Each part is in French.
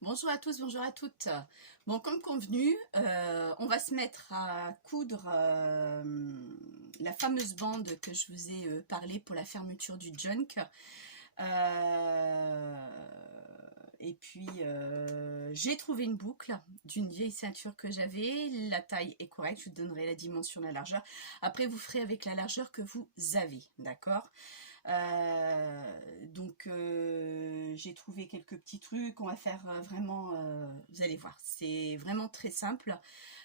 Bonjour à tous, bonjour à toutes. Bon, comme convenu, on va se mettre à coudre la fameuse bande que je vous ai parlé pour la fermeture du junk. Et puis, j'ai trouvé une boucle d'une vieille ceinture que j'avais. La taille est correcte, je vous donnerai la dimension, la largeur. Après, vous ferez avec la largeur que vous avez, d'accord ? J'ai trouvé quelques petits trucs. On va faire vraiment, vous allez voir, c'est vraiment très simple.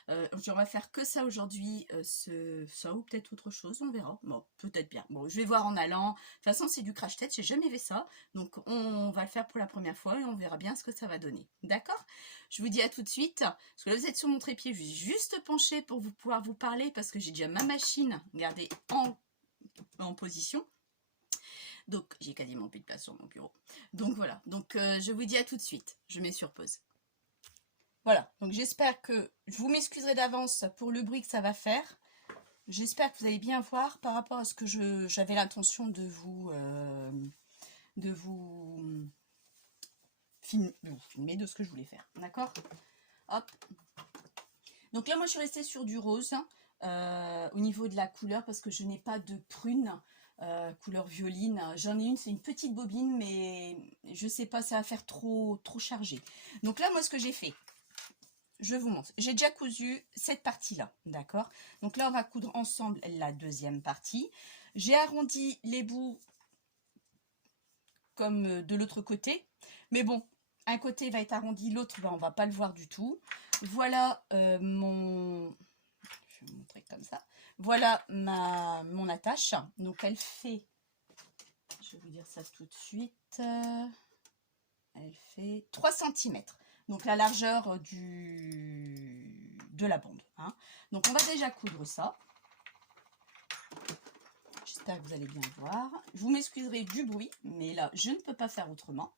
On va faire que ça aujourd'hui, ça ou peut-être autre chose, on verra. Bon, peut-être bien. Bon, je vais voir en allant. De toute façon, c'est du crash-tête, j'ai jamais fait ça. Donc, on va le faire pour la première fois et on verra bien ce que ça va donner. D'accord? Je vous dis à tout de suite. Parce que là, vous êtes sur mon trépied, je vais juste pencher pour pouvoir vous parler parce que j'ai déjà ma machine gardée en position. Donc, j'ai quasiment plus de place sur mon bureau. Donc, voilà. Donc, je vous dis à tout de suite. Je mets sur pause. Voilà. Donc, j'espère que... Je vous m'excuserai d'avance pour le bruit que ça va faire. J'espère que vous allez bien voir par rapport à ce que j'avais l'intention de vous filmer de ce que je voulais faire. D'accord? Hop. Donc là, moi, je suis restée sur du rose au niveau de la couleur parce que je n'ai pas de prune. Couleur violine, j'en ai une, c'est une petite bobine, mais je sais pas, ça va faire trop chargé. Donc là, moi, ce que j'ai fait, je vous montre. J'ai déjà cousu cette partie-là, d'accord? Donc là, on va coudre ensemble la deuxième partie. J'ai arrondi les bouts comme de l'autre côté, mais bon, un côté va être arrondi, l'autre, on va pas le voir du tout. Voilà mon... Je vais vous montrer comme ça. Voilà mon attache. Donc elle fait, je vais vous dire ça tout de suite, elle fait 3 cm. Donc la largeur de la bande. Hein. Donc on va déjà coudre ça. J'espère que vous allez bien voir. Je vous m'excuserez du bruit, mais là je ne peux pas faire autrement.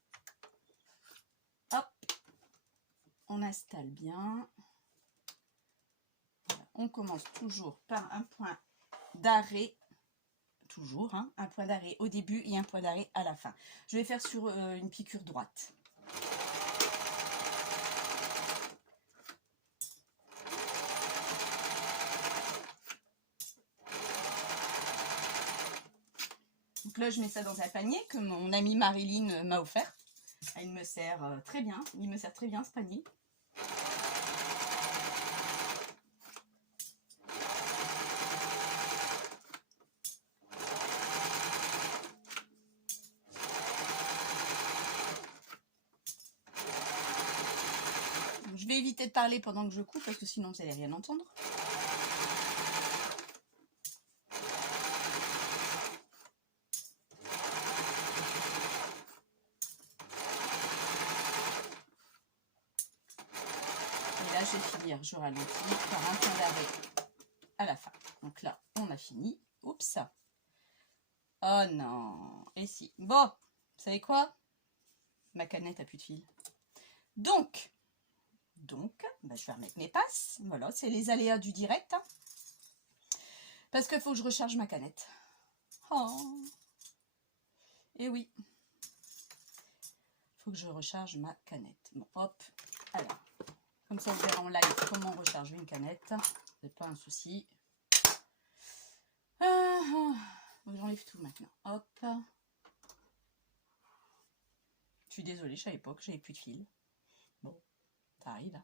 Hop, on installe bien. Voilà. On commence toujours par un point d'arrêt. Toujours, hein, un point d'arrêt au début et un point d'arrêt à la fin. Je vais faire sur une piqûre droite. Donc là, je mets ça dans un panier que mon amie Marilyn m'a offert. Il me sert très bien. Il me sert très bien ce panier. Je vais éviter de parler pendant que je coupe parce que sinon vous n'allez rien entendre. Et là, je vais finir, je ralentis par un point d'arrêt à la fin. Donc là, on a fini. Oups. Oh non. Et si. Bon, vous savez quoi? Ma canette a plus de fil. Donc, bah, je vais remettre mes passes. Voilà, c'est les aléas du direct. Hein. Parce qu'il faut que je recharge ma canette. Oh. Et oui. Il faut que je recharge ma canette. Bon, hop. Alors, comme ça, vous verrez en live comment on recharge une canette. C'est pas un souci. J'enlève tout maintenant. Hop. Je suis désolée, je savais pas que j'avais plus de fil. Bon, ça arrive.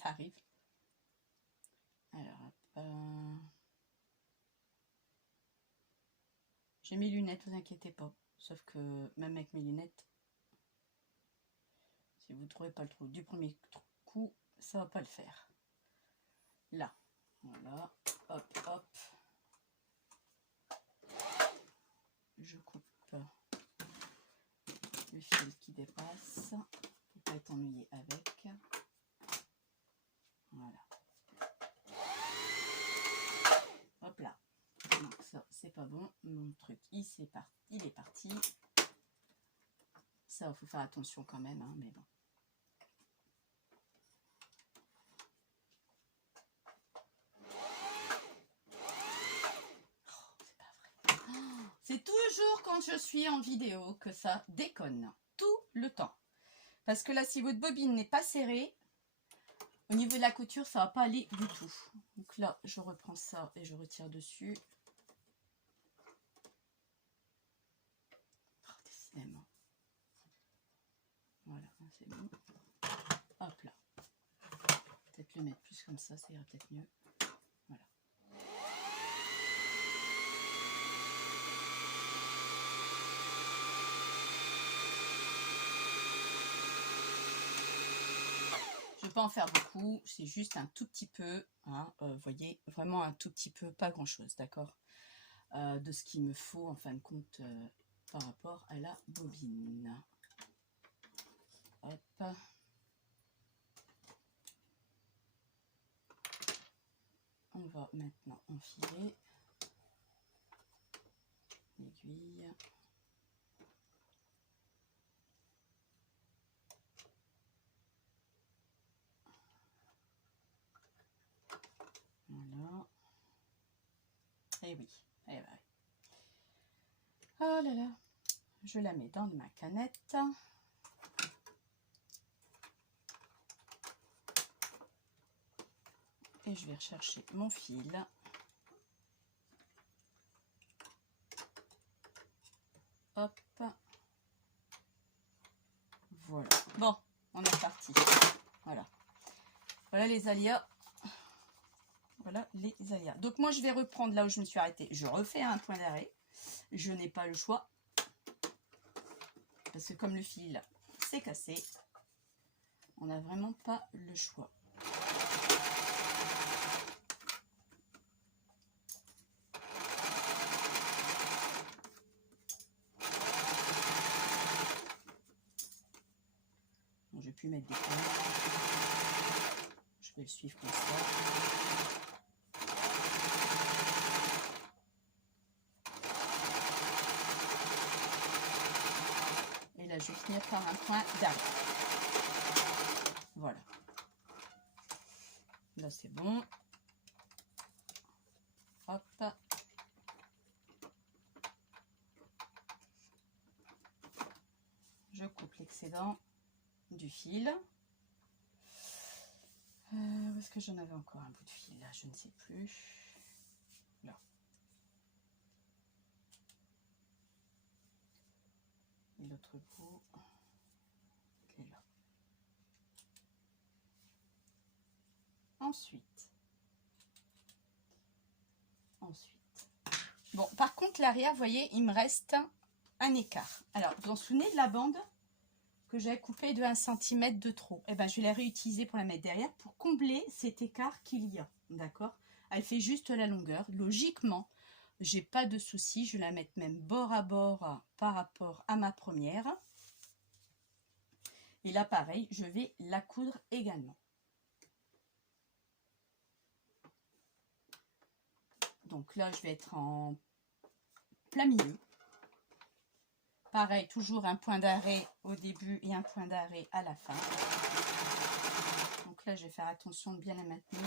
Ça arrive. Alors, hop. J'ai mes lunettes, vous inquiétez pas. Sauf que même avec mes lunettes, si vous ne trouvez pas le trou du premier coup, ça va pas le faire. Là, voilà, hop, hop. Je coupe le fil qui dépasse. Il ne faut pas être ennuyé avec. Voilà. Hop là. Donc ça, c'est pas bon. Mon truc, il est parti. Ça, il faut faire attention quand même, hein, mais bon. C'est toujours quand je suis en vidéo que ça déconne. Tout le temps. Parce que là, si votre bobine n'est pas serrée, au niveau de la couture, ça va pas aller du tout. Donc là, je reprends ça et je retire dessus. Oh, décidément. Voilà, c'est bon. Hop là. Peut-être le mettre plus comme ça ira peut-être mieux. Voilà. Je ne vais pas en faire beaucoup, c'est juste un tout petit peu, hein, vous voyez, vraiment un tout petit peu, pas grand chose, d'accord, de ce qu'il me faut en fin de compte par rapport à la bobine. Hop. On va maintenant enfiler l'aiguille. Voilà. Et oui, et ouais. Oh là là, je la mets dans ma canette. Et je vais rechercher mon fil. Hop. Voilà. Bon, on est parti. Voilà. Voilà les alias. Voilà les alias. Donc moi, je vais reprendre là où je me suis arrêtée. Je refais un point d'arrêt. Je n'ai pas le choix. Parce que comme le fil s'est cassé, on n'a vraiment pas le choix. Bon, je vais plus mettre des points. Je vais le suivre comme ça. Et là, je vais finir par un point d'arrêt. Voilà. Là, c'est bon. Hop. Je coupe l'excédent du fil. Où est-ce que j'en avais encore un bout de fil là? Je ne sais plus. Là. Et l'autre bout, il est là. Ensuite. Bon, par contre, l'arrière, vous voyez, il me reste un écart. Alors, vous vous souvenez de la bande que j'avais coupée de 1 cm de trop? Eh bien, je vais la réutiliser pour la mettre derrière pour combler cet écart qu'il y a. D'accord? Elle fait juste la longueur. Logiquement, j'ai pas de souci. Je vais la mettre même bord à bord par rapport à ma première. Et là, pareil, je vais la coudre également. Donc là, je vais être en plein milieu. Pareil, toujours un point d'arrêt au début et un point d'arrêt à la fin. Donc là, je vais faire attention de bien la maintenir.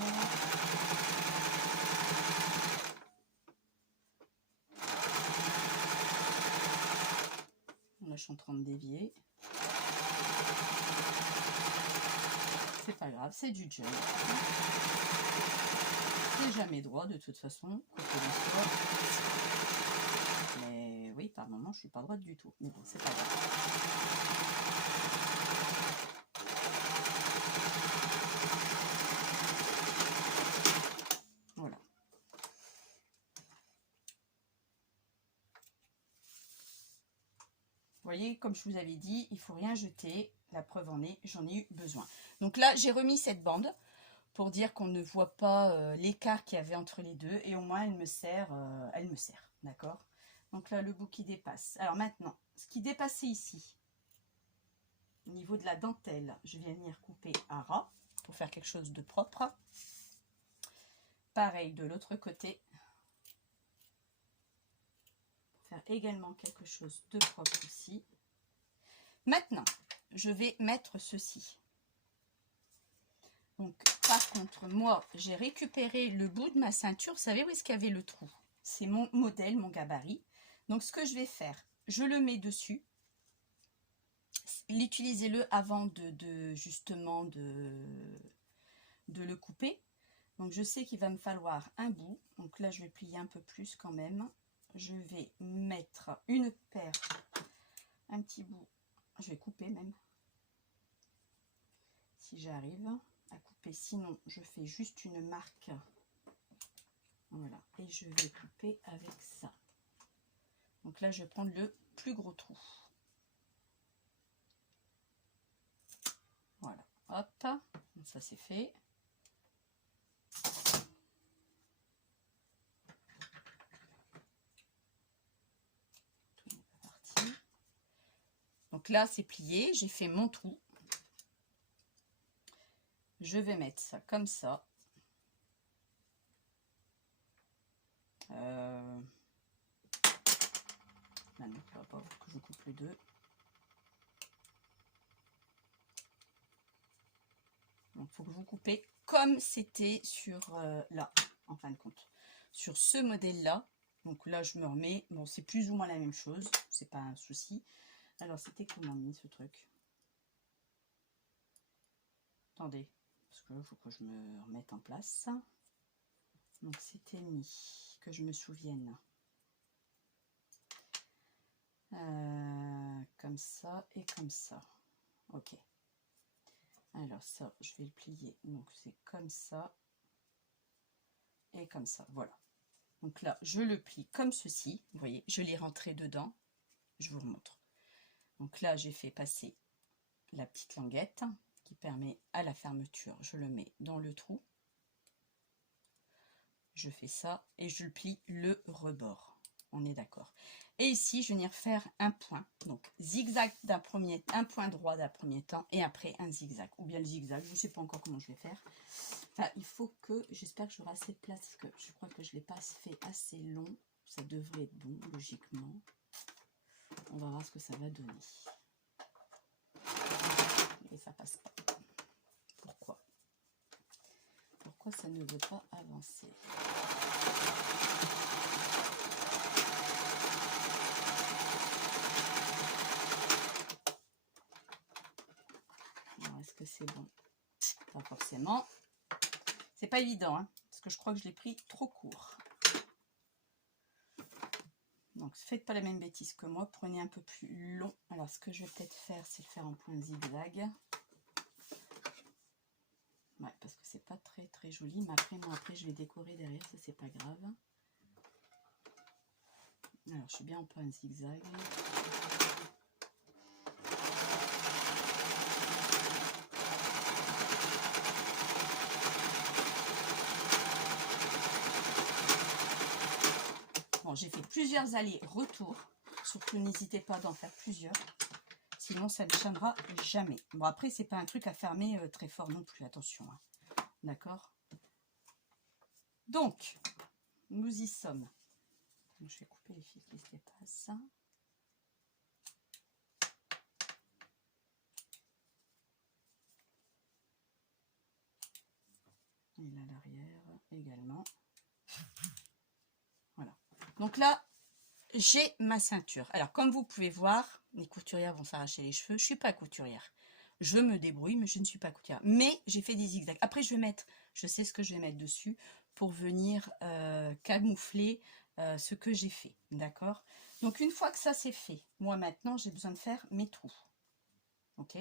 Là, je suis en train de dévier. C'est pas grave, c'est du gel. C'est jamais droit de toute façon. Mais oui, par moment, je suis pas droite du tout. Mais bon, c'est pas grave. Voilà. Vous voyez, comme je vous avais dit, il ne faut rien jeter. La preuve en est, j'en ai eu besoin. Donc là, j'ai remis cette bande pour dire qu'on ne voit pas l'écart qu'il y avait entre les deux. Et au moins, elle me sert. D'accord? Donc là, le bout qui dépasse. Alors maintenant, ce qui dépassait ici, au niveau de la dentelle, je viens venir couper à ras pour faire quelque chose de propre. Pareil de l'autre côté. Pour faire également quelque chose de propre ici. Maintenant, je vais mettre ceci. Donc, par contre, moi, j'ai récupéré le bout de ma ceinture. Vous savez où est-ce qu'il y avait le trou? C'est mon modèle, mon gabarit. Donc, ce que je vais faire, je le mets dessus. Utilisez-le avant justement de le couper. Donc je sais qu'il va me falloir un bout, donc là je vais plier un peu plus quand même. Je vais mettre une paire, un petit bout, je vais couper même, si j'arrive à couper, sinon je fais juste une marque, voilà, et je vais couper avec ça. Donc là je vais prendre le plus gros trou, voilà, hop, ça c'est fait. Donc là c'est plié, j'ai fait mon trou. Je vais mettre ça comme ça. Maintenant, il ne va pas que je coupe les deux. Donc, il faut que vous coupez comme c'était sur là, en fin de compte. Sur ce modèle-là. Donc là, je me remets. Bon, c'est plus ou moins la même chose. C'est pas un souci. Alors, c'était comment mis ce truc? Attendez, parce que là, il faut que je me remette en place. Donc, c'était mis, que je me souvienne. Comme ça et comme ça. Ok. Alors ça, je vais le plier. Donc c'est comme ça et comme ça. Voilà. Donc là, je le plie comme ceci. Vous voyez, je l'ai rentré dedans. Je vous remontre. Donc là, j'ai fait passer la petite languette qui permet à la fermeture. Je le mets dans le trou. Je fais ça et je le plie le rebord. On est d'accord. Et ici, je vais venir faire un point. Donc, zigzag d'un premier, un point droit d'un premier temps et après un zigzag. Ou bien le zigzag, je ne sais pas encore comment je vais faire. Enfin, il faut que, j'espère que j'aurai assez de place parce que je crois que je ne l'ai pas fait assez long. Ça devrait être bon, logiquement. On va voir ce que ça va donner. Et ça passe pas. Pourquoi? Pourquoi ça ne veut pas avancer? Est-ce que c'est bon? Pas forcément. C'est pas évident, hein, parce que je crois que je l'ai pris trop court. Donc, faites pas la même bêtise que moi. Prenez un peu plus long. Alors, ce que je vais peut-être faire, c'est le faire en point zigzag. Ouais, parce que c'est pas très très joli. Mais après, moi, après, je vais décorer derrière. Ça, c'est pas grave. Alors, je suis bien en point zigzag. Bon, j'ai fait plusieurs allers-retours. Surtout, n'hésitez pas d'en faire plusieurs. Sinon, ça ne tiendra jamais. Bon, après, c'est pas un truc à fermer très fort non plus. Attention. Hein. D'accord? Donc, nous y sommes. Je vais couper les fils qui se dépassent. Et là, l'arrière également. Voilà. Donc là, j'ai ma ceinture. Alors, comme vous pouvez voir, les couturières vont s'arracher les cheveux. Je ne suis pas couturière. Je me débrouille, mais je ne suis pas couturière. Mais j'ai fait des zigzags. Après, je vais mettre, je sais ce que je vais mettre dessus pour venir camoufler ce que j'ai fait. D'accord? Donc, une fois que ça c'est fait, moi maintenant, j'ai besoin de faire mes trous. Ok?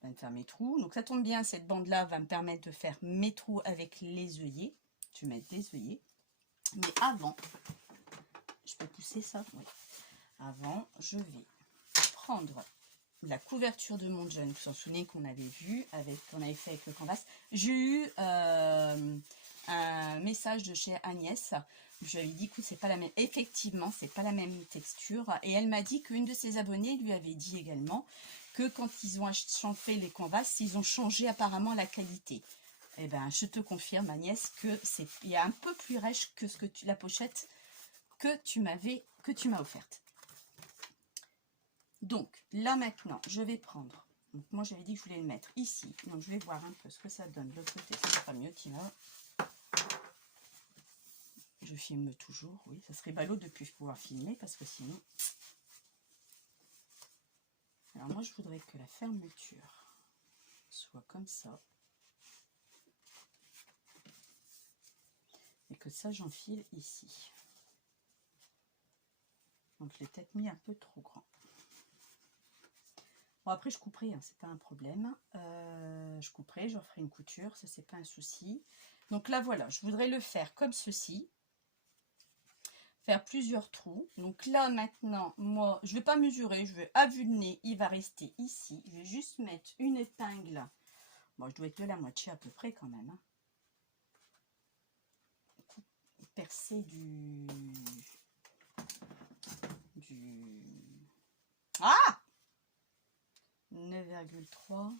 Je vais faire mes trous. Donc, ça tombe bien, cette bande-là va me permettre de faire mes trous avec les œillets. Je vais mettre des œillets. Mais avant, je peux pousser ça? Oui. Avant, je vais prendre la couverture de mon jeune. Vous vous en souvenez qu'on avait vu, qu'on avait fait avec le canvas. J'ai eu un message de chez Agnès. Je lui avais dit, écoute, c'est pas la même. Effectivement, c'est pas la même texture. Et elle m'a dit qu'une de ses abonnées lui avait dit également que quand ils ont changé les canvas, ils ont changé apparemment la qualité. Eh ben, je te confirme, Agnès, que il y a un peu plus rêche que la pochette que tu m'as offerte. Donc, là maintenant, je vais prendre. Donc, moi, j'avais dit que je voulais le mettre ici. Donc, je vais voir un peu ce que ça donne de l'autre côté. Ça sera mieux, Tina. Je filme toujours, oui. Ça serait ballot de plus pouvoir filmer parce que sinon... Alors moi je voudrais que la fermeture soit comme ça. Et que ça j'enfile ici. Donc je l'ai peut-être mis un peu trop grand. Bon après je couperai, hein, c'est pas un problème. Je couperai, je referai une couture, ça c'est pas un souci. Donc là voilà, je voudrais le faire comme ceci. Faire plusieurs trous. Donc là maintenant, moi je vais pas mesurer, je vais à vue de nez, il va rester ici. Je vais juste mettre une épingle. Bon, je dois être de la moitié à peu près quand même. Hein. Percer Ah 9,3.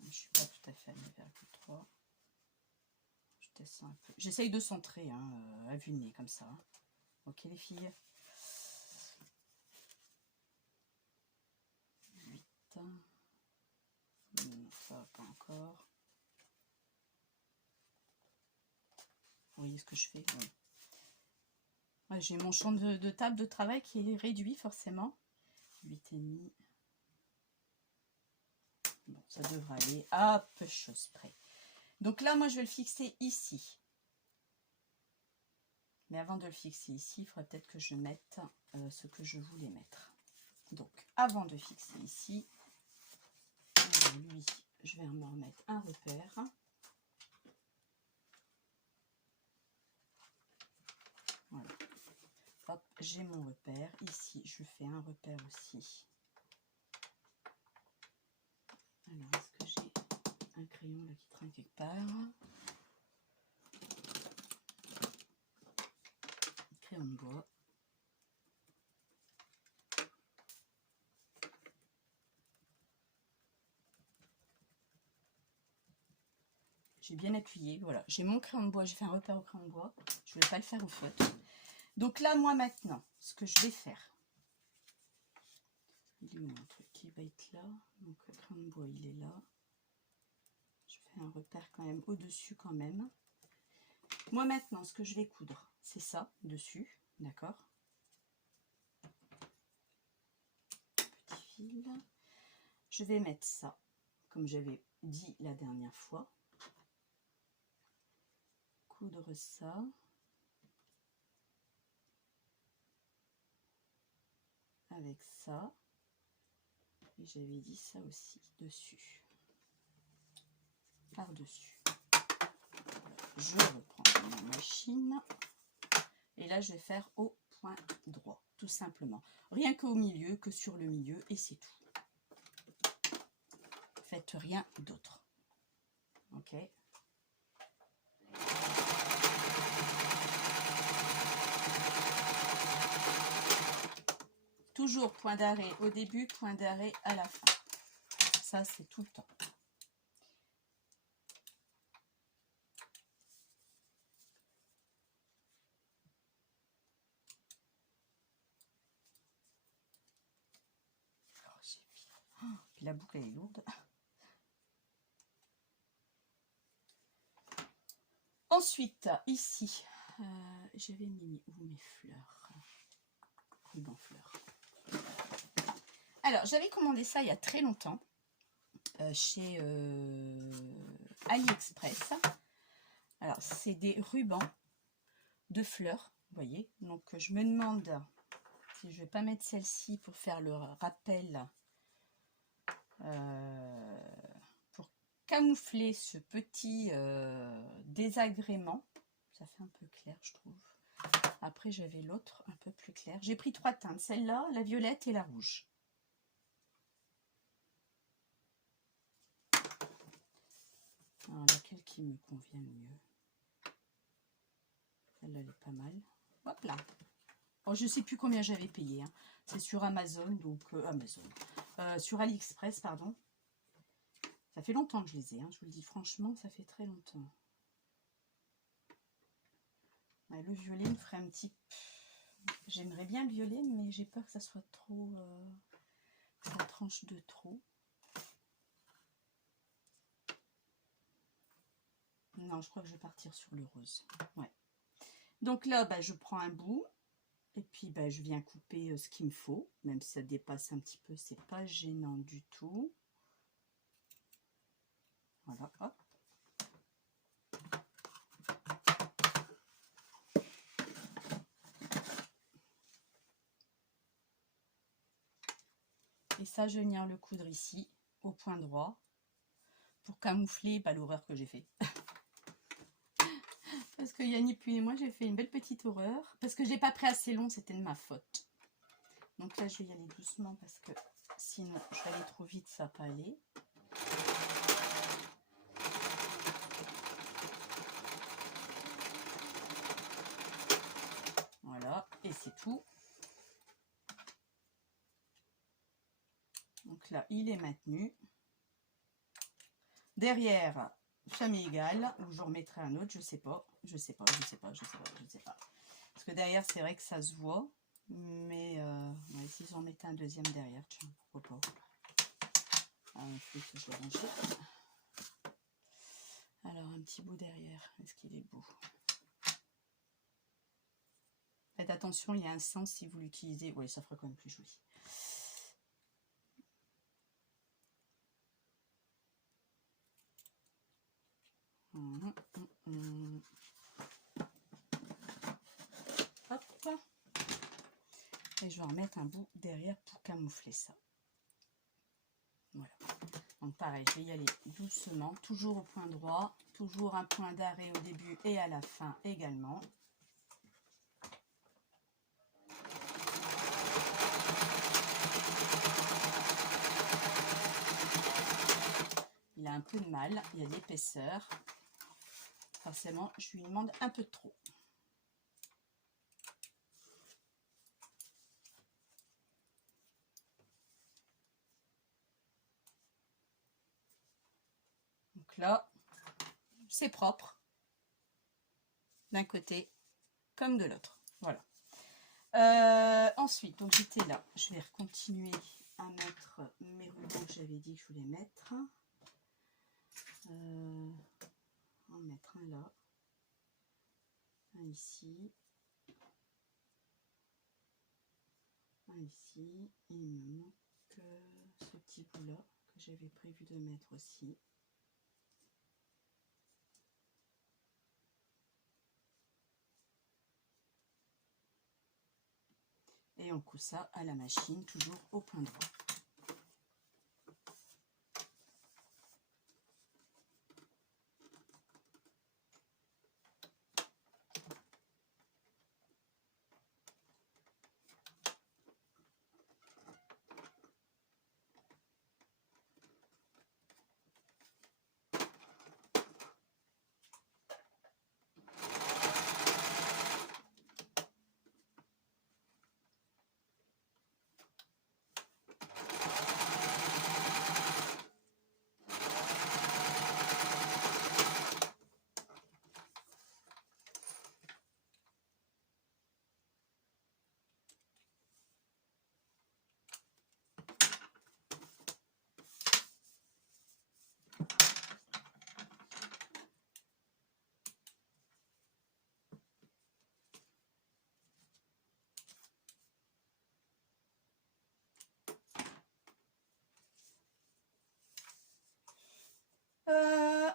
Je suis pas tout à fait à 9,3. Je descends un peu. J'essaye de centrer hein, à vue de nez comme ça. Ok les filles. 8. Non, ça va pas encore. Vous voyez ce que je fais? Oui. Ouais, j'ai mon champ de table de travail qui est réduit forcément. 8,5. Bon, ça devrait aller à peu de choses près. Donc là, moi, je vais le fixer ici. Mais avant de le fixer ici, il faudrait peut-être que je mette ce que je voulais mettre. Donc, avant de fixer ici, lui, je vais me remettre un repère. Voilà. Hop, j'ai mon repère. Ici, je fais un repère aussi. Alors, est-ce que j'ai un crayon là qui traîne quelque part? Crayon de bois. J'ai bien appuyé, voilà. J'ai mon crayon de bois, j'ai fait un repère au crayon de bois. Je ne vais pas le faire au feutre. Donc là, moi maintenant, ce que je vais faire, il est où mon truc qui va être là? Donc le crayon de bois, il est là. Je fais un repère quand même au-dessus quand même. Moi maintenant, ce que je vais coudre, c'est ça, dessus, d'accord? Petit fil. Je vais mettre ça, comme j'avais dit la dernière fois. Coudre ça. Avec ça. Et j'avais dit ça aussi, dessus. Par-dessus. Je reprends ma machine. Et là, je vais faire au point droit, tout simplement. Rien qu'au milieu, que sur le milieu, et c'est tout. Faites rien d'autre. Ok. Toujours point d'arrêt au début, point d'arrêt à la fin. Ça, c'est tout le temps. Oh, puis la boucle, elle est lourde. Ensuite, ici, j'avais mis où mes fleurs? Ruban fleurs. Alors, j'avais commandé ça il y a très longtemps chez AliExpress. Alors, c'est des rubans de fleurs, vous voyez. Donc, je me demande si je vais pas mettre celle-ci pour faire le rappel, pour camoufler ce petit désagrément. Ça fait un peu clair, je trouve. Après, j'avais l'autre un peu plus clair. J'ai pris 3 teintes, celle-là, la violette et la rouge. Alors, laquelle qui me convient le mieux? Celle-là, elle est pas mal. Hop là. Oh, je sais plus combien j'avais payé. Hein. C'est sur Amazon, donc sur AliExpress, pardon. Ça fait longtemps que je les ai. Hein. Je vous le dis franchement, ça fait très longtemps. Ouais, le violet me ferait un petit. J'aimerais bien le violet, mais j'ai peur que ça soit trop. Que ça tranche de trop. Non, je crois que je vais partir sur le rose. Ouais. Donc là, bah, je prends un bout. Et puis ben, je viens couper ce qu'il me faut, même si ça dépasse un petit peu, c'est pas gênant du tout. Voilà, hop. Et ça, je vais venir le coudre ici, au point droit, pour camoufler l'horreur que j'ai fait. Parce que Yannick puis moi, j'ai fait une belle petite horreur. Parce que j'ai pas pris assez long, c'était de ma faute. Donc là, je vais y aller doucement parce que sinon, je vais aller trop vite, ça va pas aller. Voilà, et c'est tout. Donc là, il est maintenu. Derrière, ça m'est égal, ou je remettrai un autre, je sais pas. Parce que derrière, c'est vrai que ça se voit. Mais ouais, si j'en mettais un deuxième derrière, tiens, pourquoi pas. Un truc que je vais ranger. Alors, un petit bout derrière, est-ce qu'il est beau? Faites attention, il y a un sens si vous l'utilisez. Oui, ça fera quand même plus joli. Hop. Et je vais en mettre un bout derrière pour camoufler ça. Voilà. Donc pareil, je vais y aller doucement, toujours au point droit, toujours un point d'arrêt au début et à la fin également. Il a un peu de mal, il y a de l'épaisseur. Forcément, je lui demande un peu de trop. Donc là, c'est propre d'un côté comme de l'autre. Voilà. Ensuite, donc j'étais là. Je vais continuer à mettre mes rubans que j'avais dit que je voulais mettre. En mettre un là, un ici, un ici. Et il me manque ce petit bout là que j'avais prévu de mettre aussi. Et on coud ça à la machine, toujours au point droit.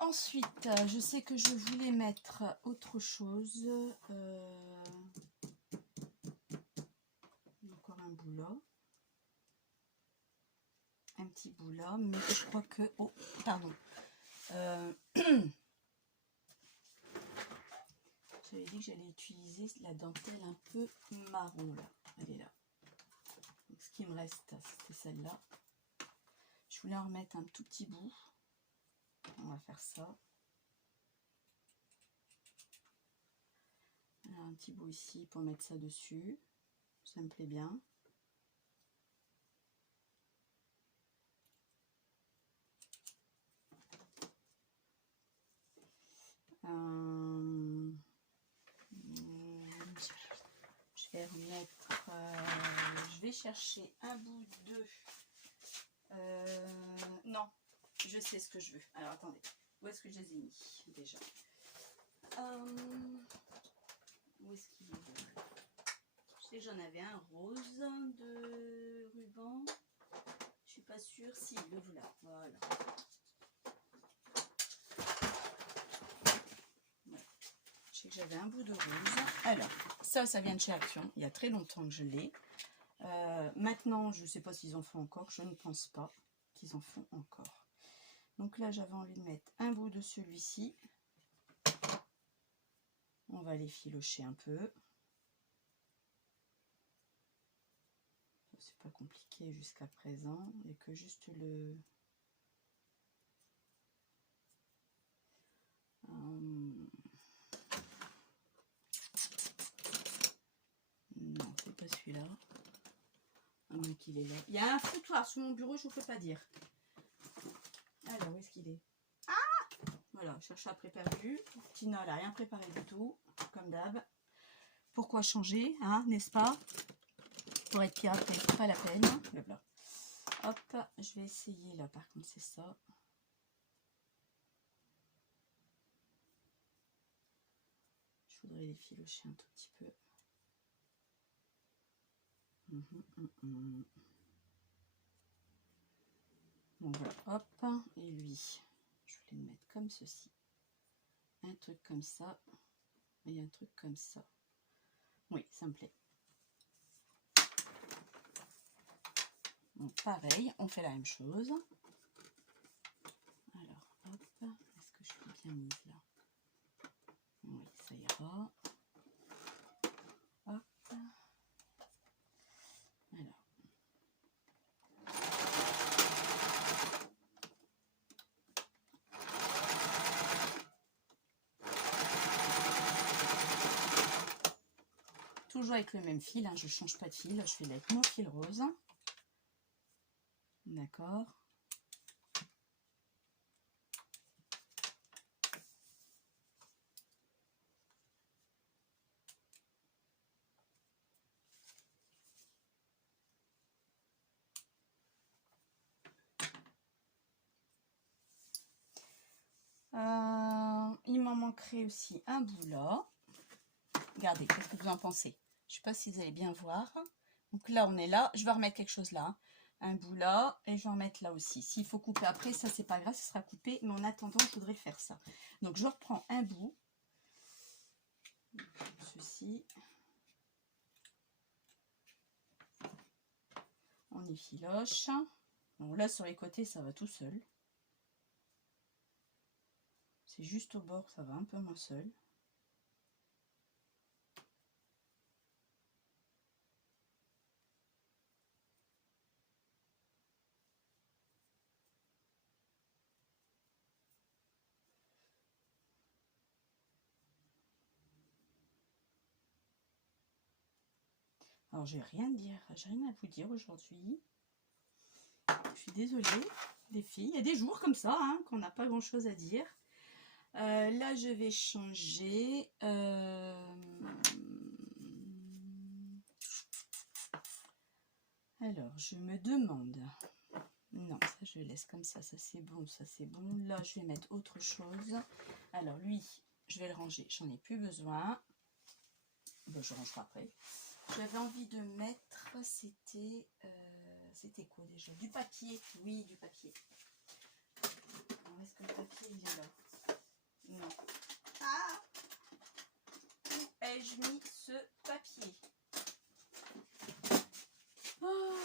Ensuite, je sais que je voulais mettre autre chose. Encore un bout là. Un petit bout là, mais je crois que... Oh, pardon. J'avais dit que j'allais utiliser la dentelle un peu marron là. Elle est là. Donc, ce qui me reste, c'était celle-là. Je voulais en remettre un tout petit bout. On va faire ça. Alors, un petit bout ici pour mettre ça dessus. Ça me plaît bien. Je vais remettre... je vais chercher un bout de... non, je sais ce que je veux. Alors, attendez. Où est-ce que je les ai mis déjà? Où est-ce qu'il est? sais que j'en avais un rose de ruban. Je suis pas sûre. Si, le voilà. Voilà. Ouais. Je sais que j'avais un bout de rose. Alors, ça vient de chez Action. Il y a très longtemps que je l'ai. Maintenant, je ne sais pas s'ils en font encore. Je ne pense pas qu'ils en font encore. Donc là, j'avais envie de mettre un bout de celui-ci. On va les filocher un peu. C'est pas compliqué jusqu'à présent. Il n'y a que juste le... Non, c'est pas celui-là. À moins qu'il est là. Il y a un foutoir sur mon bureau, je ne vous peux pas dire. Alors, où est-ce qu'il est? Ah! Voilà, je cherche à préparer. Tina, elle n'a rien préparé du tout, comme d'hab. Pourquoi changer, hein, n'est-ce pas? Pour être pire après, pas la peine. Blabla. Hop, je vais essayer là, par contre, c'est ça. Je voudrais les filocher un tout petit peu. Bon voilà, hop, et lui, je voulais le mettre comme ceci. Un truc comme ça, et un truc comme ça. Oui, ça me plaît. Donc pareil, on fait la même chose. Alors, hop, est-ce que je suis bien mise là? Oui, ça ira. Hop. Alors. Toujours avec le même fil, hein, je ne change pas de fil, je fais avec mon fil rose. D'accord. Il m'en manquerait aussi un bout là. Regardez, qu'est-ce que vous en pensez? Je ne sais pas si vous allez bien voir. Donc là, on est là. Je vais remettre quelque chose là. Un bout là. Et je vais en mettre là aussi. S'il faut couper après, ça, c'est pas grave. Ce sera coupé. Mais en attendant, je voudrais faire ça. Donc, je reprends un bout. Ceci. On y filoche. Bon, là, sur les côtés, ça va tout seul. C'est juste au bord, ça va un peu moins seul. Alors, j'ai rien à vous dire aujourd'hui. Je suis désolée, les filles. Il y a des jours comme ça, hein, qu'on n'a pas grand-chose à dire. Là, je vais changer. Alors, je me demande... Non, ça, je laisse comme ça. Ça, c'est bon, ça, c'est bon. Là, je vais mettre autre chose. Alors, lui, je vais le ranger. J'en ai plus besoin. Ben, je rangerai après. J'avais envie de mettre... C'était... C'était quoi déjà? Du papier. Oui, du papier. Alors, est-ce que le papier, il est là? Non. Ah! Où ai-je mis ce papier? Oh!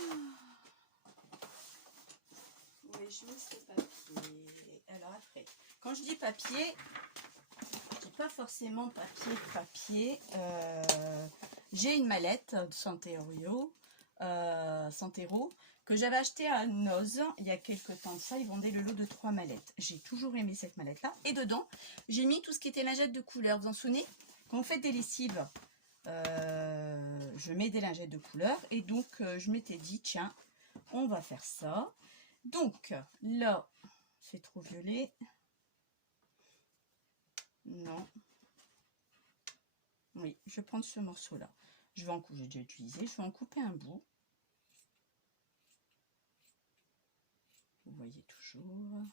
Où ai-je mis ce papier? Alors après, quand je dis papier, je dis pas forcément papier. J'ai une mallette de Santero que j'avais acheté à Noz il y a quelques temps de ça. Ils vendaient le lot de 3 mallettes. J'ai toujours aimé cette mallette là. Et dedans, j'ai mis tout ce qui était lingettes de couleur. Vous en souvenez? Quand vous faites des lessives, je mets des lingettes de couleur. Et donc, je m'étais dit, tiens, on va faire ça. Donc, là, c'est trop violet. Non. Oui, je vais prendre ce morceau-là. Je vais en couper, j'ai déjà utilisé. Je vais en couper un bout. Vous voyez toujours.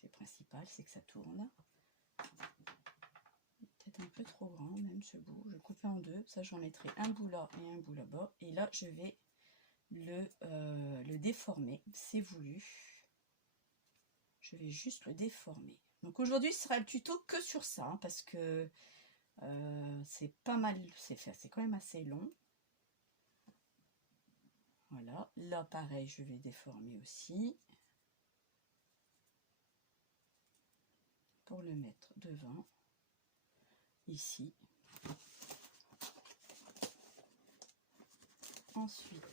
C'est principal, c'est que ça tourne. Peut-être un peu trop grand, même ce bout. Je coupe en deux. Ça, j'en mettrai un bout là et un bout là-bas. Et là, je vais le déformer. C'est voulu. Je vais juste le déformer. Donc aujourd'hui, ce sera le tuto que sur ça, hein, parce que c'est pas mal, c'est quand même assez long. Voilà, là pareil, je vais déformer aussi. Pour le mettre devant, ici. Ensuite,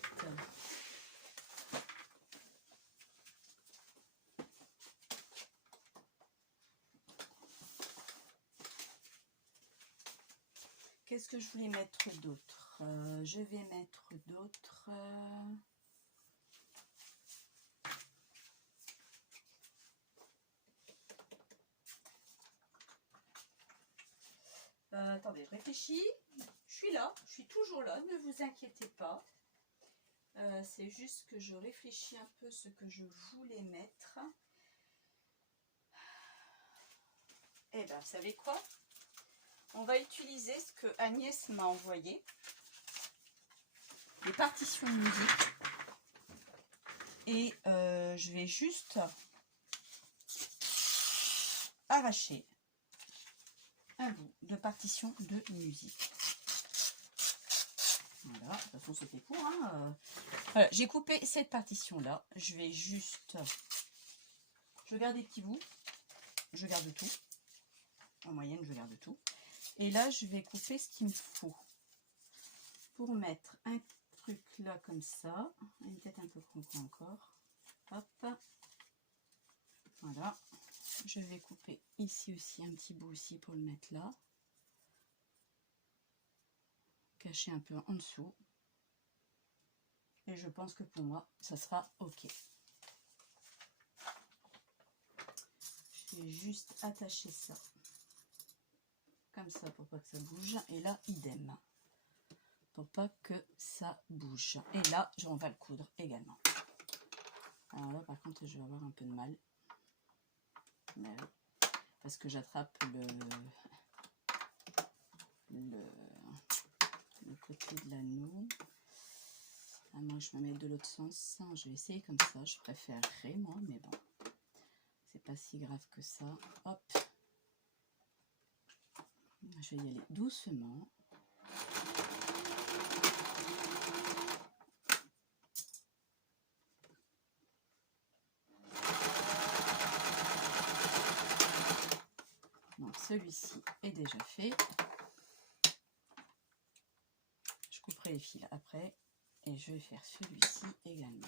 qu'est-ce que je voulais mettre d'autre? Je vais mettre d'autres... attendez, je réfléchis. Je suis là, je suis toujours là, ne vous inquiétez pas. C'est juste que je réfléchis un peu ce que je voulais mettre. Eh bien, vous savez quoi? On va utiliser ce que Agnès m'a envoyé. Les partitions de musique. Et je vais juste arracher un bout de partition de musique. Voilà, de toute façon c'était court. Hein. Voilà, j'ai coupé cette partition-là. Je vais juste... Je garde des petits bouts. Je garde tout. En moyenne, je garde tout. Et là, je vais couper ce qu'il me faut. Pour mettre un truc là comme ça. Il est peut-être un peu trop grand encore. Hop. Voilà. Je vais couper ici aussi un petit bout aussi pour le mettre là. Cacher un peu en dessous. Et je pense que pour moi, ça sera ok. Je vais juste attacher ça. Comme ça pour pas que ça bouge. Et là, idem. Pour pas que ça bouge. Et là, on va le coudre également. Alors là, par contre, je vais avoir un peu de mal. Mais, parce que j'attrape le côté de l'anneau. Ah, moi, je vais mettre de l'autre sens. Je vais essayer comme ça. Je préférerais, moi, mais bon. C'est pas si grave que ça. Hop. Je vais y aller doucement. Donc celui-ci est déjà fait. Je couperai les fils après et je vais faire celui-ci également.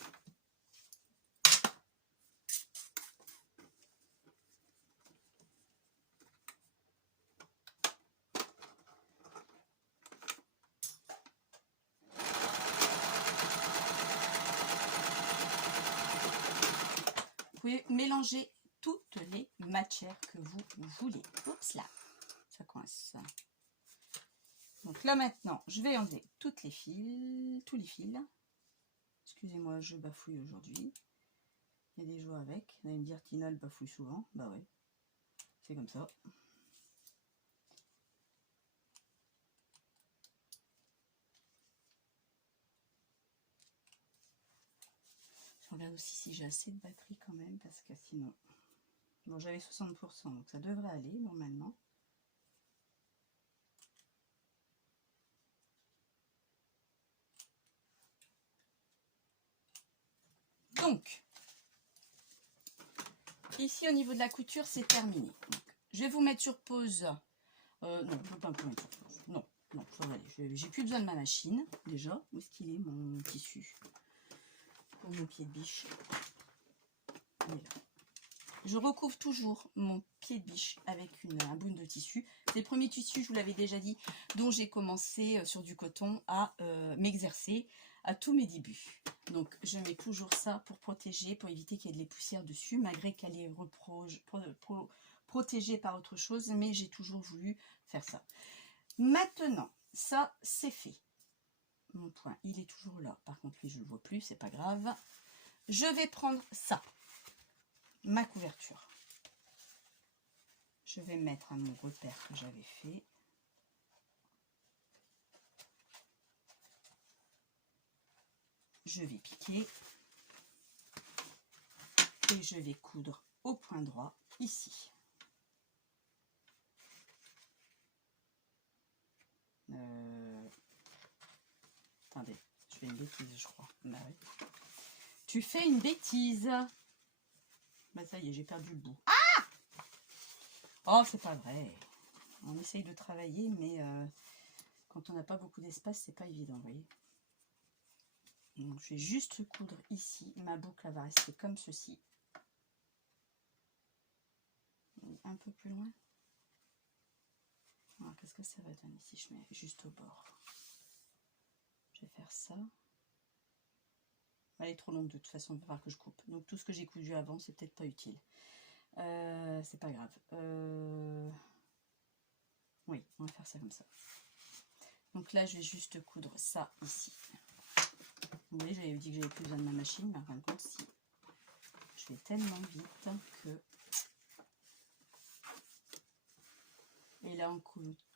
Vous pouvez mélanger toutes les matières que vous voulez. Oups là, ça coince. Donc là maintenant, je vais enlever toutes les fils, tous les fils. Excusez-moi, je bafouille aujourd'hui. Il y a des joies avec. Vous allez me dire, Tina, elle bafouille souvent. Bah ouais, c'est comme ça. Je regarde aussi si j'ai assez de batterie quand même, parce que sinon... Bon, j'avais 60%, donc ça devrait aller normalement. Donc, ici au niveau de la couture, c'est terminé. Donc, je vais vous mettre sur pause. Non, je ne peux pas me mettre sur pause. Non, non, ça va aller. J'ai plus besoin de ma machine, déjà. Où est-ce qu'il est, mon tissu? Pour mon pied de biche. Il est là. Je recouvre toujours mon pied de biche avec un bout de tissu. C'est le premier tissu, je vous l'avais déjà dit, dont j'ai commencé sur du coton à m'exercer à tous mes débuts. Donc je mets toujours ça pour protéger, pour éviter qu'il y ait de les poussières dessus, malgré qu'elle est protégée par autre chose, mais j'ai toujours voulu faire ça. Maintenant, ça c'est fait. Mon point, il est toujours là. Par contre, lui, je ne le vois plus, c'est pas grave. Je vais prendre ça. Ma couverture. Je vais mettre à mon repère que j'avais fait. je vais piquer et je vais coudre au point droit ici. Attendez, je fais une bêtise, je crois. Bah oui. Tu fais une bêtise. Bah ça y est, j'ai perdu le bout. Ah! Oh, c'est pas vrai. On essaye de travailler, mais quand on n'a pas beaucoup d'espace, c'est pas évident, vous voyez. Donc, je vais juste coudre ici. Ma boucle va rester comme ceci. Un peu plus loin. Qu'est-ce que ça va donner si je mets juste au bord? Je vais faire ça. Elle est trop longue de toute façon, il va falloir que je coupe. Donc tout ce que j'ai cousu avant, c'est peut-être pas utile. C'est pas grave. Oui, on va faire ça comme ça. Donc là, je vais juste coudre ça ici. Vous voyez, j'avais dit que j'avais plus besoin de ma machine, mais en fin de compte, si. Je vais tellement vite que... Et là,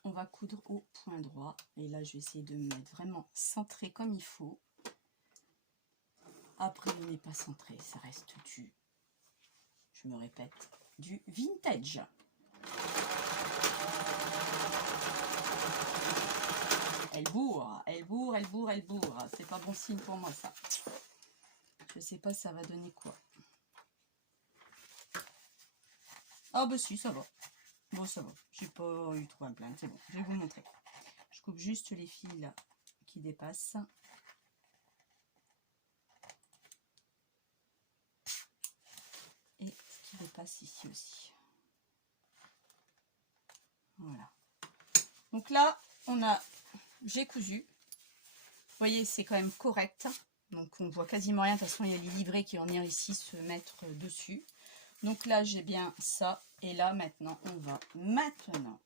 on va coudre au point droit. Et là, je vais essayer de me mettre vraiment centré comme il faut. Après, il n'est pas centré, ça reste du, je me répète, du vintage. Elle bourre, elle bourre, elle bourre, elle bourre. C'est pas bon signe pour moi, ça. Je sais pas ça va donner quoi. Ah bah si, ça va. Bon, ça va. J'ai pas eu trop à me plaindre, c'est bon. Je vais vous montrer. Je coupe juste les fils là qui dépassent. Et ce qui dépasse ici aussi. Voilà. Donc là, j'ai cousu. Vous voyez, c'est quand même correct. Donc on voit quasiment rien. De toute façon, il y a les livrets qui vont venir ici se mettre dessus. Donc là, j'ai bien ça. Et là, maintenant,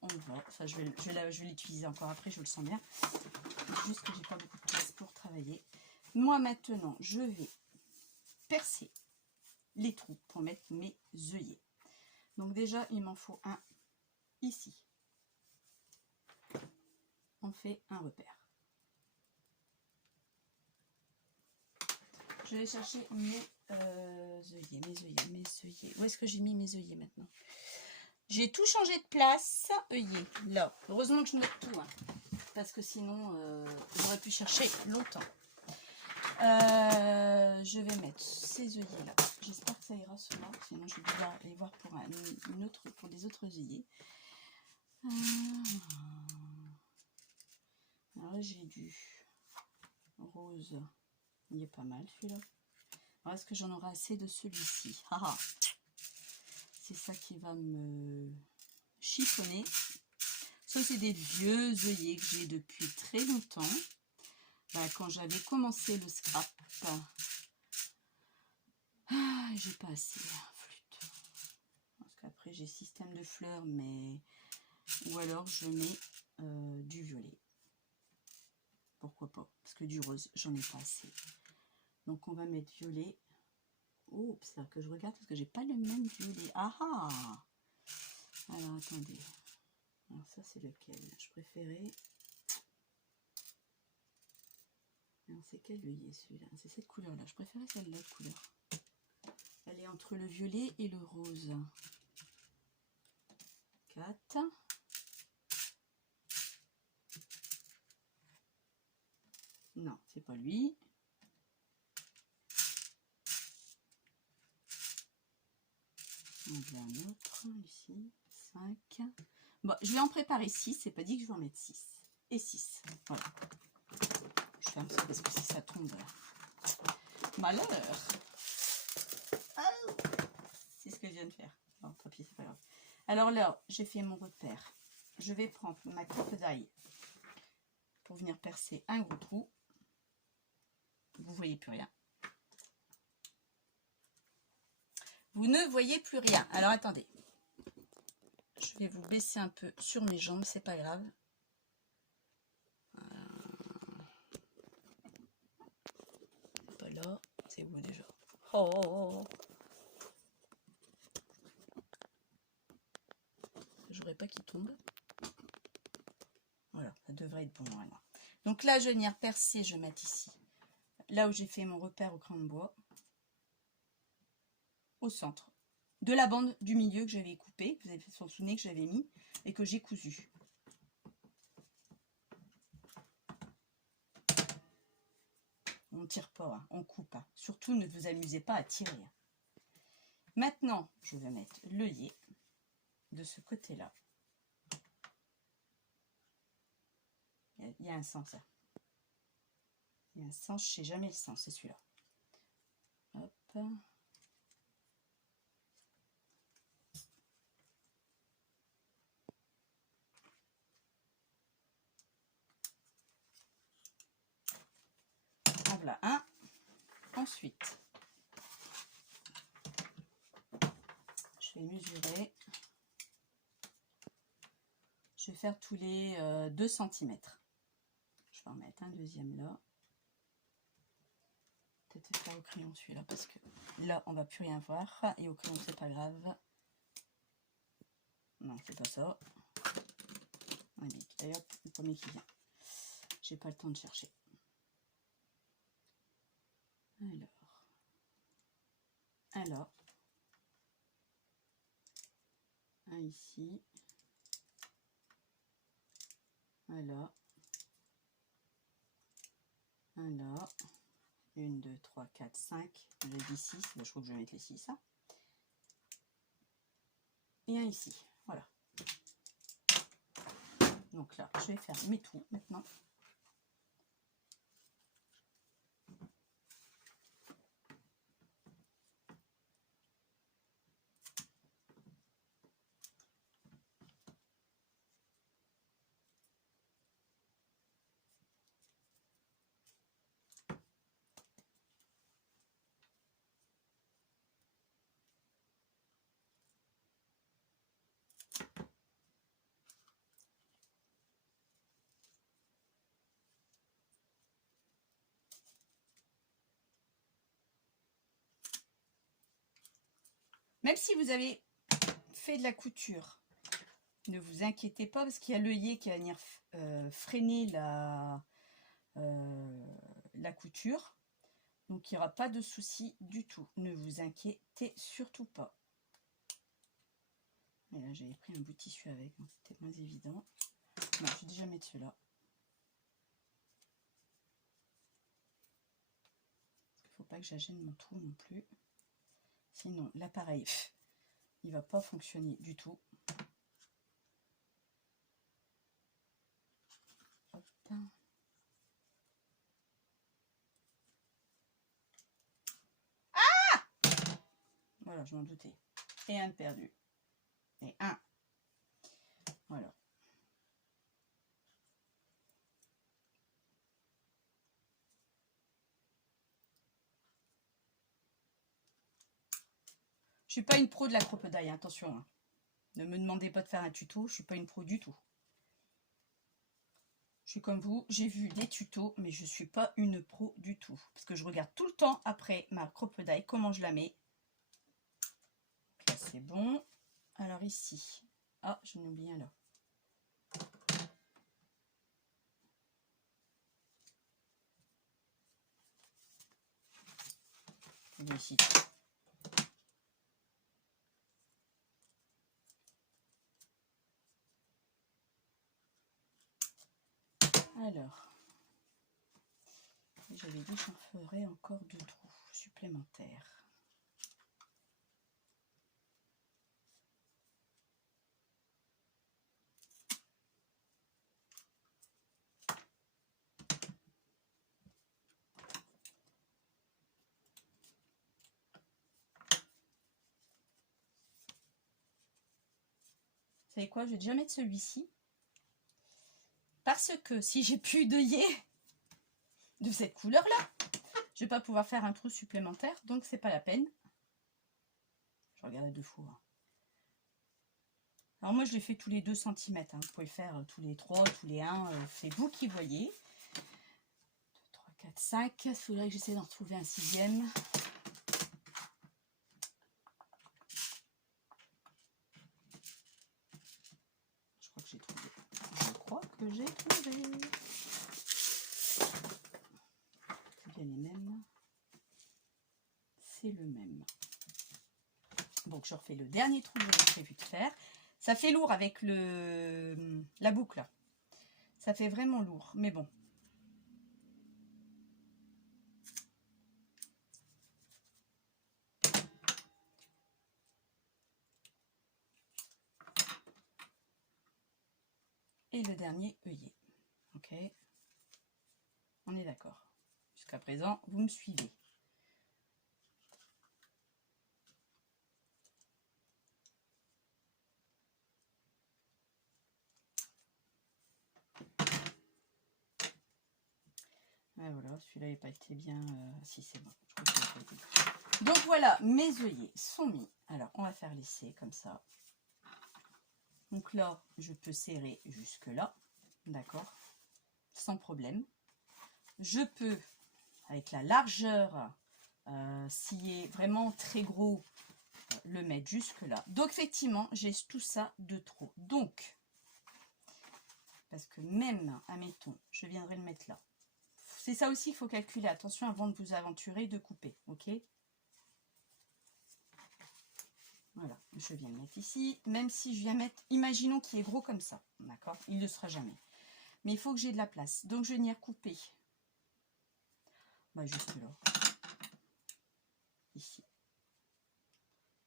enfin, je vais l'utiliser encore après, je le sens bien. Juste que j'ai pas beaucoup de place pour travailler. Moi, maintenant, je vais percer les trous pour mettre mes œillets. Donc déjà, il m'en faut un ici. On fait un repère. Je vais chercher mes œillets. Où est-ce que j'ai mis mes œillets maintenant? J'ai tout changé de place. Œillets, là. Heureusement que je note tout, hein, parce que sinon, j'aurais pu chercher longtemps. Je vais mettre ces œillets-là. J'espère que ça ira cela. Sinon, je vais devoir aller voir pour des autres œillets. Alors là, j'ai du rose. Il est pas mal celui-là. Alors, est-ce que j'en aurai assez de celui-ci? C'est ça qui va me chiffonner. Ça, c'est des vieux œillets que j'ai depuis très longtemps. Quand j'avais commencé le scrap, j'ai pas assez flûte. Parce qu'après, j'ai système de fleurs, mais... Ou alors, je mets du violet. Pourquoi pas? Parce que du rose, j'en ai pas assez. Donc, on va mettre violet. Oh, c'est que je regarde parce que j'ai pas le même violet. Ah ah! Alors, attendez. Alors, ça, c'est lequel? Je préférais... C'est quel œillet celui-là? C'est cette couleur-là. Je préférais celle-là de couleur. Elle est entre le violet et le rose. 4. Non, c'est pas lui. On a un autre ici. 5. Bon, je vais en préparer 6. C'est pas dit que je vais en mettre 6. Et 6. Voilà. Je ferme ça parce que si ça tombe, malheur. Oh, c'est ce que je viens de faire. Bon, tant pis, c'est pas grave. Alors là, j'ai fait mon repère. Je vais prendre ma coupe d'ail pour venir percer un gros trou. Vous voyez plus rien. Vous ne voyez plus rien. Alors attendez. Je vais vous baisser un peu sur mes jambes, c'est pas grave. Pas là, c'est où déjà? Oh, j'aurais pas qu'il tombe. Voilà, ça devrait être bon normalement. Donc là, je vais venir percer, je vais mettre ici là où j'ai fait mon repère au crayon de bois, au centre de la bande du milieu que j'avais coupée, vous avez vous souvenez que j'avais mis et que j'ai cousu. On ne tire pas, hein, on coupe. Hein. Surtout, ne vous amusez pas à tirer. Hein. Maintenant, je vais mettre l'œillet de ce côté-là. Il y a un sens, ça. Il y a un sens, je ne sais jamais le sens, c'est celui-là. Hop. En voilà un. Ensuite, je vais mesurer. Je vais faire tous les 2 cm. Je vais en mettre un deuxième là. Peut-être faire au crayon celui-là parce que là on va plus rien voir. Et au crayon c'est pas grave. Non, c'est pas ça. Et hop, le premier qui vient. J'ai pas le temps de chercher. Alors, un ici, un là, un là, 1, 2, 3, 4, 5, j'ai dit 6, ben, je crois que je vais mettre les 6, hein. Et un ici, voilà. Donc là, je vais faire mes trous maintenant. Même si vous avez fait de la couture, ne vous inquiétez pas parce qu'il y a l'œillet qui va venir freiner la couture. Donc il n'y aura pas de souci du tout. Ne vous inquiétez surtout pas. Et là j'avais pris un bout de tissu avec, donc c'était moins évident. Non, je vais déjà mettre ceux-là. Il ne faut pas que j'agène mon trou non plus. Sinon l'appareil, il va pas fonctionner du tout. Hop. Ah! Voilà, je m'en doutais. Et un de perdu. Et un. Voilà. Je suis pas une pro de la crocodile, attention. Hein. Ne me demandez pas de faire un tuto, je suis pas une pro du tout. Je suis comme vous, j'ai vu des tutos, mais je suis pas une pro du tout. Parce que je regarde tout le temps après ma crocodile, comment je la mets. Là, c'est bon. Alors ici, ah, j'en ai oublié un là. Il est ici. Alors, j'avais dit que j'en ferais encore 2 trous supplémentaires. Vous savez quoi, je vais déjà mettre celui-ci. Parce que si j'ai plus d'œillet de cette couleur-là, je vais pas pouvoir faire un trou supplémentaire, donc c'est pas la peine. Je regardais 2 fois. Alors moi je l'ai fait tous les 2 cm, hein. Vous pouvez le faire tous les 3, tous les 1, c'est vous qui voyez. 2, 3, 4, 5, il faudrait que j'essaie d'en retrouver un 6e. Je crois que j'ai trouvé. Je crois que j'ai trouvé. C'est bien les mêmes. C'est le même. Donc je refais le dernier trou que j'avais prévu de faire. Ça fait lourd avec la boucle. Ça fait vraiment lourd, mais bon. Et le dernier œillet. Ok. On est d'accord. Jusqu'à présent, vous me suivez. Ah, voilà, celui-là n'a pas été bien. Si, c'est bon. Je crois qu'il a pas été bien. Donc voilà, mes œillets sont mis. Alors, on va faire l'essai comme ça. Donc là, je peux serrer jusque là. D'accord, sans problème. Je peux, avec la largeur, s'il est vraiment très gros, le mettre jusque là. Donc effectivement, j'ai tout ça de trop. Donc, parce que même, admettons, je viendrai le mettre là. C'est ça aussi qu'il faut calculer. Attention avant de vous aventurer de couper. Ok. Voilà, je viens le mettre ici. Même si je viens mettre, imaginons qu'il est gros comme ça. D'accord, il ne le sera jamais. Mais il faut que j'ai de la place. Donc je vais venir couper. Bah, juste là. Ici.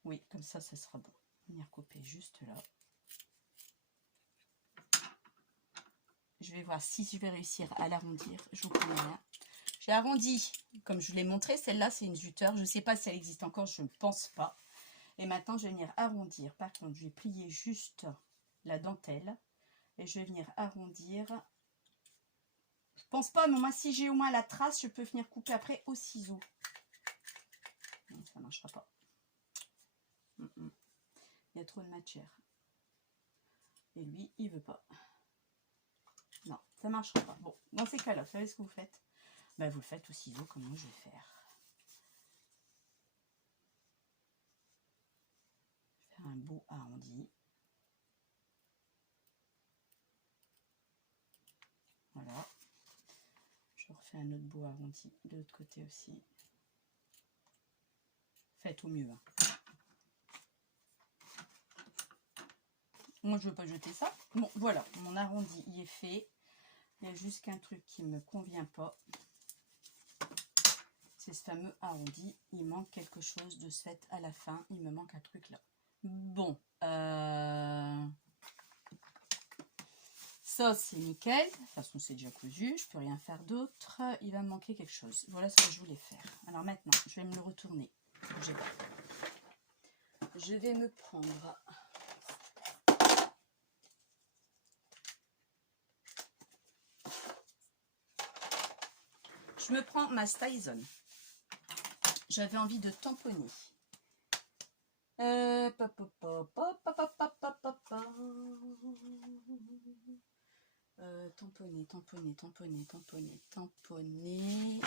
Oui, comme ça, ça sera bon. Venir couper juste là. Je vais voir si je vais réussir à l'arrondir. Je vous promets rien. J'ai arrondi, comme je vous l'ai montré. Celle-là, c'est une juteur. Je ne sais pas si elle existe encore. Je ne pense pas. Et maintenant, je vais venir arrondir. Par contre, je vais plier juste la dentelle. Et je vais venir arrondir. Je pense pas, mais moi, si j'ai au moins la trace, je peux venir couper après au ciseau. Non, ça ne marchera pas. Il y a trop de matière. Et lui, il veut pas. Non, ça ne marchera pas. Bon, dans ces cas-là, vous savez ce que vous faites? Ben, vous le faites au ciseau, comme moi je vais faire. Faire un beau arrondi. Voilà. Je refais un autre beau arrondi de l'autre côté aussi. Faites au mieux. Hein. Moi, je ne veux pas jeter ça. Bon, voilà, mon arrondi y est fait. Il y a juste qu'un truc qui ne me convient pas. C'est ce fameux arrondi. Il manque quelque chose de ce fait à la fin. Il me manque un truc là. Bon. Ça, c'est nickel. De toute façon, c'est déjà cousu. Je ne peux rien faire d'autre. Il va me manquer quelque chose. Voilà ce que je voulais faire. Alors maintenant, je vais me le retourner. Je vais me prendre... Je me prends ma Styson. J'avais envie de tamponner. Tamponner.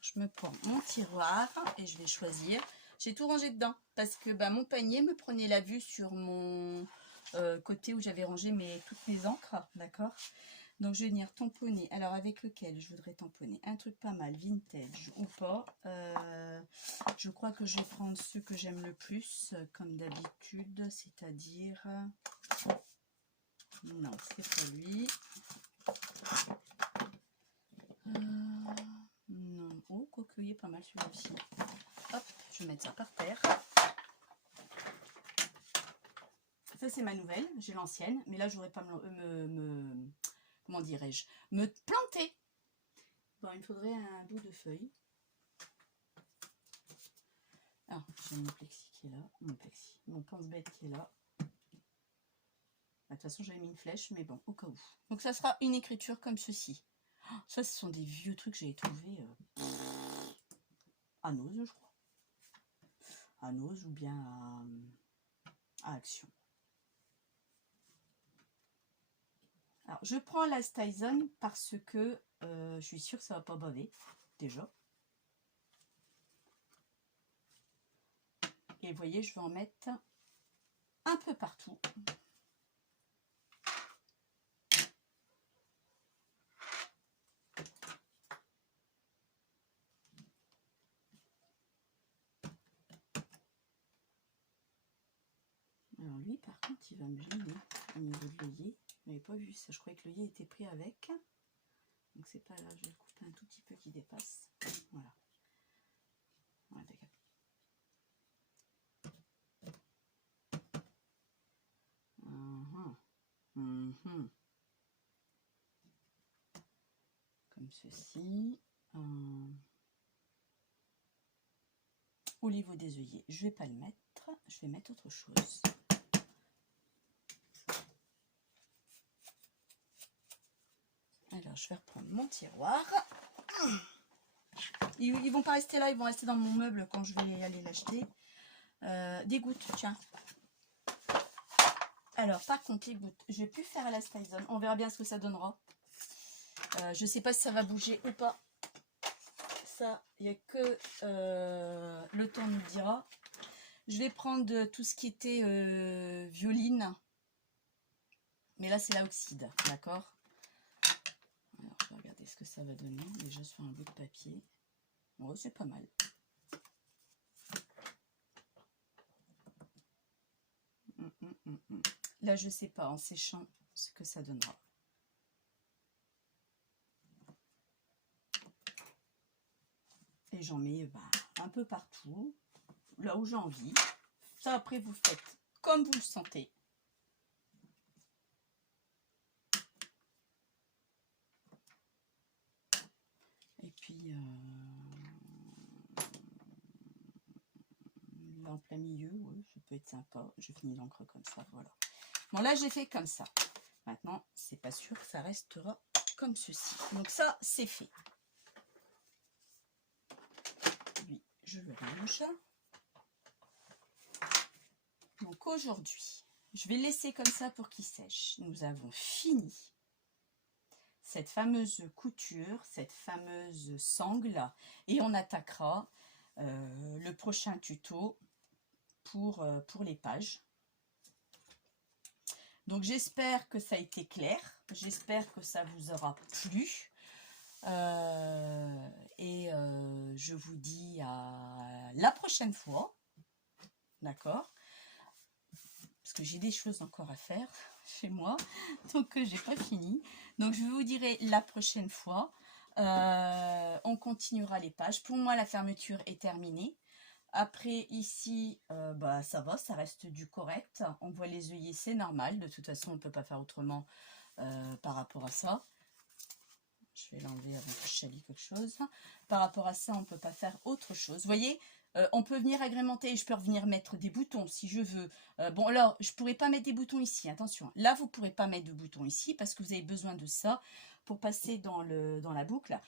Je me prends mon tiroir et je vais choisir. J'ai tout rangé dedans parce que bah, mon panier me prenait la vue sur mon côté où j'avais rangé toutes mes encres. D'accord. Donc, je vais venir tamponner. Alors, avec lequel je voudrais tamponner? Un truc pas mal, vintage ou pas. Je crois que je vais prendre ceux que j'aime le plus, comme d'habitude, c'est-à-dire... non, c'est pas lui. Non. Oh, quoique, il est pas mal celui-là aussi. Hop, je vais mettre ça par terre. Ça, c'est ma nouvelle. J'ai l'ancienne. Mais là, je voudrais pas comment dirais-je, me planter. Bon, il me faudrait un bout de feuille. Ah, j'ai mon plexi qui est là. Mon pense-bête qui est là. De toute façon, j'avais mis une flèche, mais bon, au cas où. Donc, ça sera une écriture comme ceci. Oh, ça, ce sont des vieux trucs que j'ai trouvés à Nose, je crois. À Nose ou bien à Action. Alors, je prends la Styson parce que je suis sûre que ça ne va pas baver, déjà. Et vous voyez, je vais en mettre un peu partout. lui, par contre, il va me gêner au niveau de l'œillet. Je n'avais pas vu ça. Je croyais que l'œillet était pris avec. Donc, c'est pas grave. Je vais le couper un tout petit peu qui dépasse. Voilà. Voilà, d'accord. Comme ceci. Au niveau des œillets, je vais pas le mettre. Je vais mettre autre chose. Alors, je vais reprendre mon tiroir. Ils vont pas rester là, ils vont rester dans mon meuble quand je vais aller l'acheter. Des gouttes, tiens. Alors, par contre, les gouttes, je vais plus faire à la Styson. On verra bien ce que ça donnera. Je sais pas si ça va bouger ou pas. Ça, il n'y a que le temps nous le dira. Je vais prendre tout ce qui était violine. Mais là, c'est la oxyde, d'accord? Alors, je vais regarder ce que ça va donner. Déjà sur un bout de papier. Bon, c'est pas mal. Là, je sais pas en séchant ce que ça donnera. Et j'en mets un peu partout, là où j'ai envie. Ça, après, vous faites comme vous le sentez. Et puis, là, en plein milieu, ouais, ça peut être sympa. Je finis l'encre comme ça, voilà. Bon, là, j'ai fait comme ça. Maintenant, c'est pas sûr que ça restera comme ceci. Donc ça, c'est fait. Lui, je le range. Donc aujourd'hui, je vais laisser comme ça pour qu'il sèche. Nous avons fini cette fameuse couture, cette fameuse sangle. Et on attaquera le prochain tuto pour les pages. Donc j'espère que ça a été clair. J'espère que ça vous aura plu. Je vous dis à la prochaine fois. D'accord? Parce que j'ai des choses encore à faire chez moi. Donc j'ai pas fini. Donc je vous dirai la prochaine fois. On continuera les pages. Pour moi, la fermeture est terminée. Après, ici, ça va, ça reste du correct. On voit les œillets, c'est normal. De toute façon, on ne peut pas faire autrement par rapport à ça. Je vais l'enlever avant que je salis quelque chose. Par rapport à ça, on ne peut pas faire autre chose. Vous voyez, on peut venir agrémenter. Je peux revenir mettre des boutons si je veux. Bon, alors, je ne pourrais pas mettre des boutons ici. Attention, là, vous ne pourrez pas mettre de boutons ici parce que vous avez besoin de ça pour passer dans la boucle.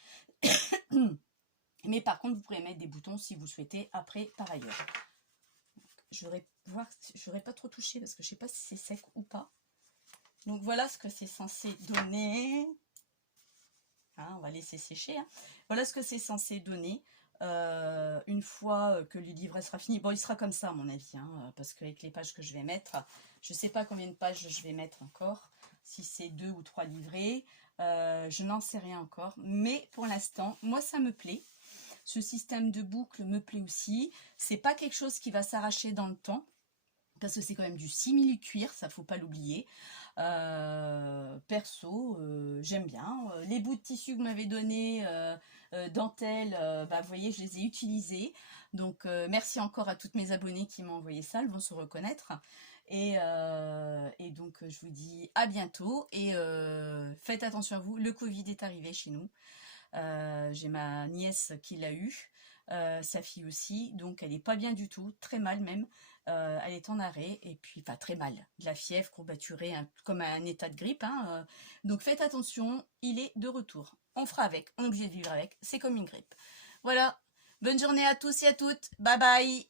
Mais par contre, vous pourrez mettre des boutons si vous souhaitez après par ailleurs. Je n'aurais pas trop touché parce que je ne sais pas si c'est sec ou pas. Donc voilà ce que c'est censé donner. Hein, on va laisser sécher. Hein. Voilà ce que c'est censé donner une fois que le livret sera fini. Bon, il sera comme ça à mon avis, hein, parce qu'avec les pages que je vais mettre, je ne sais pas combien de pages je vais mettre encore. Si c'est 2 ou 3 livrets, je n'en sais rien encore. Mais pour l'instant, moi ça me plaît. Ce système de boucle me plaît aussi. C'est pas quelque chose qui va s'arracher dans le temps. Parce que c'est quand même du simili cuir, ça faut pas l'oublier. Perso, j'aime bien. Les bouts de tissu que vous m'avez donné, dentelle, vous voyez, je les ai utilisés. Donc merci encore à toutes mes abonnées qui m'ont envoyé ça, elles vont se reconnaître. Et donc je vous dis à bientôt et faites attention à vous, le Covid est arrivé chez nous. J'ai ma nièce qui l'a eu, sa fille aussi, donc elle n'est pas bien du tout, très mal même. Elle est en arrêt et puis pas très mal, de la fièvre, courbaturée, comme un état de grippe. Hein, donc faites attention, il est de retour. On fera avec, on est obligé de vivre avec, c'est comme une grippe. Voilà, bonne journée à tous et à toutes, bye bye.